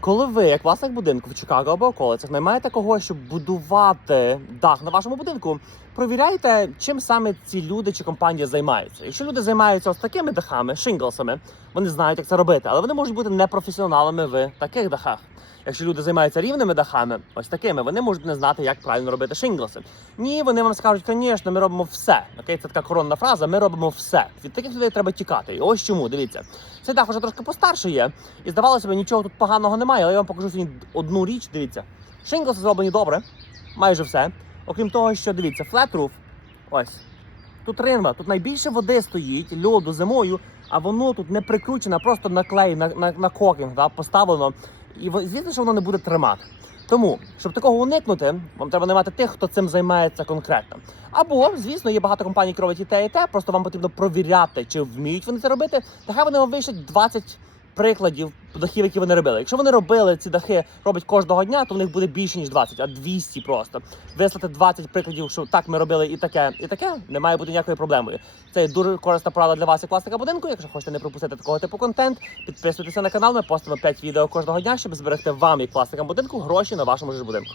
Коли ви, як власник будинку в Чикаго або околицях, наймаєте когось, щоб будувати дах на вашому будинку, провіряйте, чим саме ці люди чи компанія займаються. Якщо люди займаються ось такими дахами, шинглсами, вони знають, як це робити, але вони можуть бути непрофесіоналами в таких дахах. Якщо люди займаються рівними дахами, ось такими, вони можуть не знати, як правильно робити шинглси. Ні, вони вам скажуть, звісно, ми робимо все. Окей, це така коронна фраза. Ми робимо все. Від таких людей треба тікати. І ось чому. Дивіться, цей дах вже трошки постарше є, і здавалося б, нічого тут поганого немає. Але я вам покажу сьогодні одну річ. Дивіться, шинглси зроблені добре, майже все. Окрім того, що дивіться, roof, ось. Тут ринва, тут найбільше води стоїть, льоду зимою, а воно тут не прикручено, просто на клей, на, на, на кокінг да, поставлено. І звісно, що воно не буде тримати. Тому, щоб такого уникнути, вам треба наймати тих, хто цим займається конкретно. Або, звісно, є багато компаній, які роблять і те, і те, просто вам потрібно провіряти, чи вміють вони це робити. Та хай вони вам вийшлють 20 прикладів дахів, які вони робили. Якщо вони робили ці дахи, роблять кожного дня, то в них буде більше ніж 20, а 200 просто. Вислати 20 прикладів, що так ми робили і таке, і таке, не має бути ніякою проблемою. Це є дуже корисна порада для вас, як власника будинку. Якщо хочете не пропустити такого типу контент, підписуйтеся на канал. Ми постимо 5 відео кожного дня, щоб зберегти вам, як власникам будинку, гроші на вашому ж будинку.